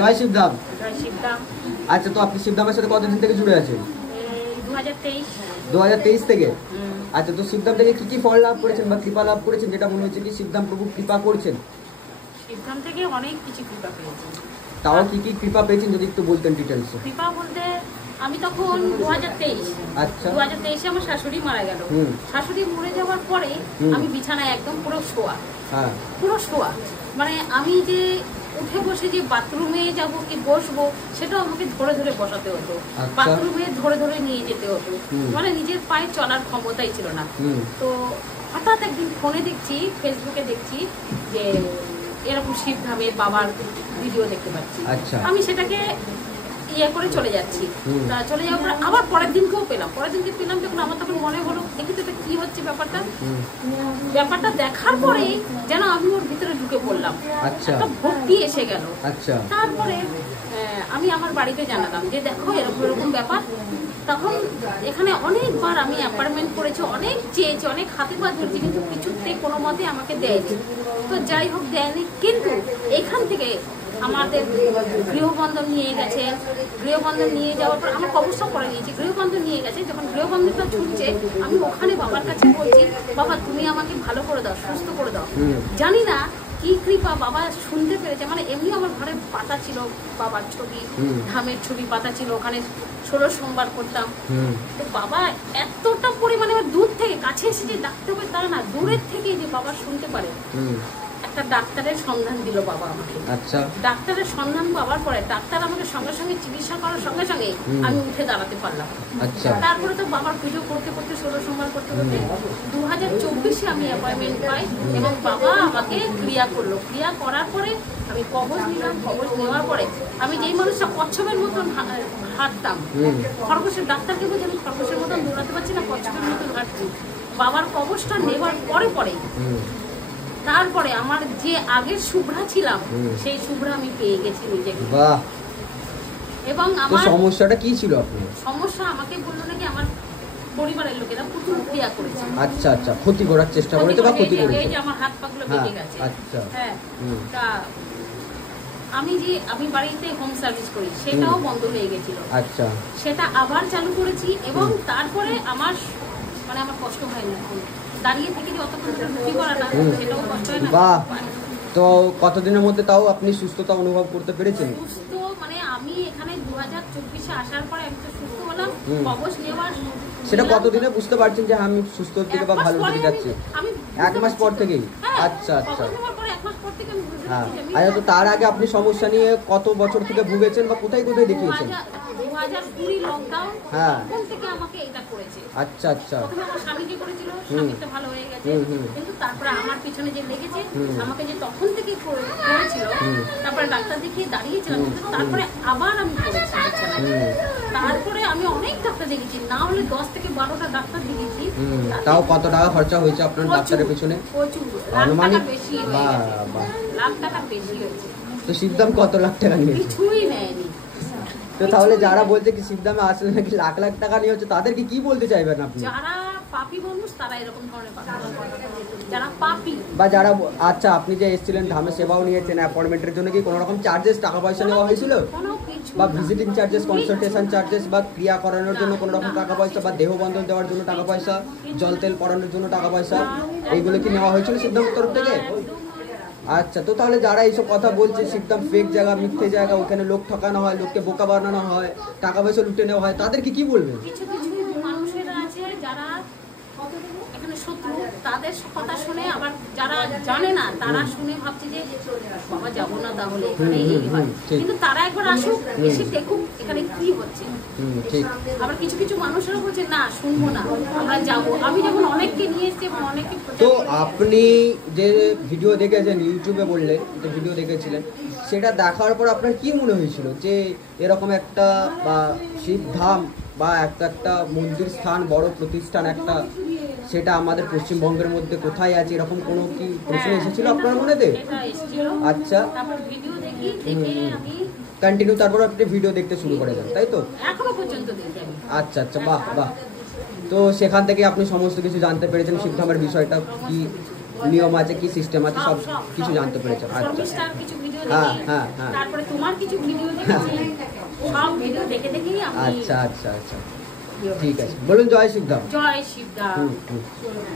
জয় শিবধাম। জয় শিবধাম। আচ্ছা, তো আপনি শিবধামের সাথে কতদিন থেকে জুড়ে আছেন? 2023। 2023 থেকে। আচ্ছা, তো শিবধাম থেকে কি কি ফল লাভ করেছেন বা কৃপা লাভ করেছেন, যেটা মনে হচ্ছে কি শিবধাম প্রভু কৃপা করছেন? শিবধাম থেকে অনেক কিছু কৃপা পেয়েছি। তাও কি কি কৃপা পেয়েছেন যদি একটু বলতেন ডিটেলসে। কৃপা বলতে আমি তখন 2023। আচ্ছা, 2023 আমার শাশুড়ি মারা গেল। শাশুড়ি মরে যাওয়ার পরে আমি বিছানায় একদম পুরো শোয়া। হ্যাঁ, পুরো শোয়া, মানে আমি যে উঠে বসে যে বাথরুমে যাব কি বসবো সেটাও আমাকে ধরে ধরে বসাতে হতো। বাথরুমে ধরে ধরে নিয়ে যেতে হতো, মানে নিজের পায়ে চলার ক্ষমতাই ছিল না। তো হঠাৎ একদিন ফোনে দেখছি, ফেসবুকে দেখছি যে এরকম শিবধামের বাবার ভিডিও দেখতে পাচ্ছি। আমি সেটাকে ইয়ে করে চলে যাচ্ছি। তা চলে যাওয়ার পর আবার পরের দিনকেও পেলাম। পরের দিনকে পেলাম যখন আমার তখন মনে হলো দেখি তো এটা কি হচ্ছে ব্যাপারটা দেখার পরে যেন আমি ওর ভিতরে ঢুকে পড়লাম। একটা ভক্তি এসে গেল। তারপরে আমি আমার বাড়িতে জানালাম যে দেখো এরকম এরকম ব্যাপার। তখন এখানে অনেকবার আমি অ্যাপয়েন্টমেন্ট করেছি, অনেক চেয়েছি, অনেক হাতে পা ধরছি, কিন্তু কিছুতেই কোনো মতে আমাকে দেয়নি। তো যাই হোক দেয়নি, কিন্তু এখান থেকে আমাদের গৃহবন্ধন নিয়ে গেছে। গৃহবন্ধন নিয়ে যাওয়ার পর আমার কবরস্থান করে নিয়েছি। গৃহবন্ধন নিয়ে গেছে, যখন গৃহবন্ধনটা ছুটছে আমি ওখানে বাবার কাছে বলছি, বাবা তুমি আমাকে ভালো করে দাও, সুস্থ করে দাও। জানি না কি কৃপা বাবা শুনতে পেরেছে। মানে এমনি আমার ঘরে পাতা ছিল, বাবার ছবি, ধামের ছবি পাতা ছিল, ওখানে 16 সোমবার করতাম। তো বাবা এতটা পরিমাণে দূর থেকে, কাছে এসে যে ডাকতে হবে তারা না, দূরের থেকে যে বাবা শুনতে পারে। একটা ডাক্তারের সন্ধান দিল বাবা আমাকে। ডাক্তারের সন্ধান পাওয়ার পরে ডাক্তার আমাকে সঙ্গে সঙ্গে চিকিৎসা করার সঙ্গে সঙ্গে আমি উঠে দাঁড়াতে পারলাম। তারপরে তো বাবার পুজো করতে করতে 16 সোমবার করতে করতে 2024-এ আমি অ্যাপয়েন্টমেন্ট পাই এবং বাবা আমাকে ক্রিয়া করলো। ক্রিয়া করার পরে আমি কবজ নিলাম। কবজ নেওয়ার পরে আমি যেই মানুষটা কচ্ছপের মতন হাঁটতাম, খরগোশের ডাক্তারকে বলছি আমি খরগোশের মতন দৌড়াতে পারছি না, কচ্ছপের মতন হাঁটছি। বাবার কবজটা নেওয়ার পরে তারপরে আমার যে আগের শুভ্রা ছিলাম সেই শুভ্রা আমি পেয়ে গেছি নিজেকে। এবং আমার সমস্যাটা কি ছিল আপনার? সমস্যা আমাকে বললো নাকি আমার পরিবারের লোকেরা পুতুল ক্রিয়া করেছে। আচ্ছা, ক্ষতি করার চেষ্টা করেছে বা ক্ষতি করেছে। এই যে আমার হাত পাগুলো কেটে গেছে। হ্যাঁ, তা আমি বাড়িতে হোম সার্ভিস করি, সেটাও বন্ধ হয়ে গেছিল। সেটা আবার চালু করেছি এবং তারপরে আমার কষ্ট হয় না। দাঁড়িয়ে থেকে যে অতক্ষণ রুটি করাটা সেটাও কষ্ট হয় না। তো কতদিনের মধ্যে তাও আপনি সুস্থতা অনুভব করতে পেরেছেন? সুস্থ মানে আমি এখানে 2024-এ আসার পরে আমি তো সুস্থ হলাম। কবজ নেওয়ার সেটা কতদিনে বুঝতে পারছেন যে আমি সুস্থ থেকে বা ভালো দিকে যাচ্ছি? 1 মাস পর থেকেই? আচ্ছা। আচ্ছা, তো তার আগে আপনি সমস্যা নিয়ে কত বছর থেকে ভুগেছেন বা কোথায় কোথায় দেখিয়েছেন? 2020 লকডাউন তখন থেকে আমাকে এটা করেছে। আচ্ছা। প্রথমে আমার স্বামীকে করেছিল, স্বামীটা ভালো হয়ে গেছে, কিন্তু তারপরে আমার পিছনে যে লেগেছে আমাকে যে তখন থেকে করেছিল, তারপরে ডাক্তার দেখিয়ে দাঁড়িয়েছিলাম, তারপরে আবার আমি করেছি। তারপরে আমি অনেক ডাক্তার দেখেছি, না হলে 10 থেকে 12টা ডাক্তার দেখেছি। তাও কত টাকা খরচা হয়েছে আপনার ডাক্তারের পিছনে? প্রচুর, আনুমানিক লাখ টাকা বেশি হয়েছে। তো শিবধাম কত লাখ টাকা নিয়েছে? কিছুই নেয়নি। তো তাহলে যারা বলছে কি শিবধামে আসলে নাকি লাখ লাখ টাকা নিয়ে হচ্ছে, তাদেরকে কি বলতে চাইবেন আপনি? যারা পাপী মানুষ তারা এরকম ধরনের যারা পাপী বা যারা আচ্ছা, আপনি যে এসেছিলেন ধামে সেবাও নিয়েছেন, অ্যাপয়েন্টমেন্টের জন্য কি কোনো রকম চার্জেস টাকা পয়সা নেওয়া হয়েছিল? বা ভিজিটিং চার্জেস, কনসালটেশন চার্জেস বা ক্রিয়া করানোর জন্য কোনো রকম টাকা পয়সা বা দেহবন্ধন দেওয়ার জন্য টাকা পয়সা, জল তেল পড়ানোর জন্য টাকা পয়সা, এইগুলো কি নেওয়া হয়েছিল শিবধামের তরফ থেকে? আচ্ছা, তো তাহলে যারা এইসব কথা বলছে শিবধাম ফেক জায়গা, মিথ্যে জায়গা, ওখানে লোক ঠকানো হয়, লোককে বোকা বানানো হয়, টাকা পয়সা লুটে নেওয়া হয়, তাদেরকে কি বলবেন? কিছু মানুষেরা আছে যারা এখানে শত্রু, তাদের কথা শুনে আবার যারা জানে না তারা শুনে ভাবছে যে বাবা যাবো না তাহলে এখানে এই হয়, কিন্তু তারা একবার আসুক, এসে দেখুক এখানে কি হচ্ছে। আবার কিছু মানুষেরা বলছে না শুনবো না, আমরা যাবো। আমি যেমন অনেককে নিয়ে এসেছি, অনেককে। তো আপনি যে ভিডিও দেখেছেন, ইউটিউবে বললেন যে ভিডিও দেখেছিলেন, সেটা দেখার পর আপনার কি মনে হয়েছিল যে এরকম একটা বা শিবধাম বা একটা মন্দির স্থান, বড় প্রতিষ্ঠান একটা, সেটা আমাদের পশ্চিমবঙ্গের মধ্যে কোথায় আছে, এরকম কোনো কি প্রশ্ন এসেছিল আপনার মনেতে? আচ্ছা, কন্টিনিউ তারপর আপনি ভিডিও দেখতে শুরু করে দেন, তাই তো? এখনো পর্যন্ত দেখি আমি। আচ্ছা, বাহ। তো সেখান থেকে আপনি সমস্ত কিছু জানতে পেরেছেন শিবধামের বিষয়টা কি, নিয়ম আছে, কি সিস্টেম আছে, সব কিছু জানতে পেরেছো? আচ্ছা, শর্মিষ্ঠার কিছু ভিডিও হ্যাঁ দেখি, হ্যাঁ হ্যাঁ, তারপরে তোমার কিছু ভিডিও দেখেছি, সব ভিডিও দেখে দেখেই আমি আচ্ছা আচ্ছা আচ্ছা, ঠিক আছে, বলুন জয় শিবধাম। জয় শিবধাম। হুম।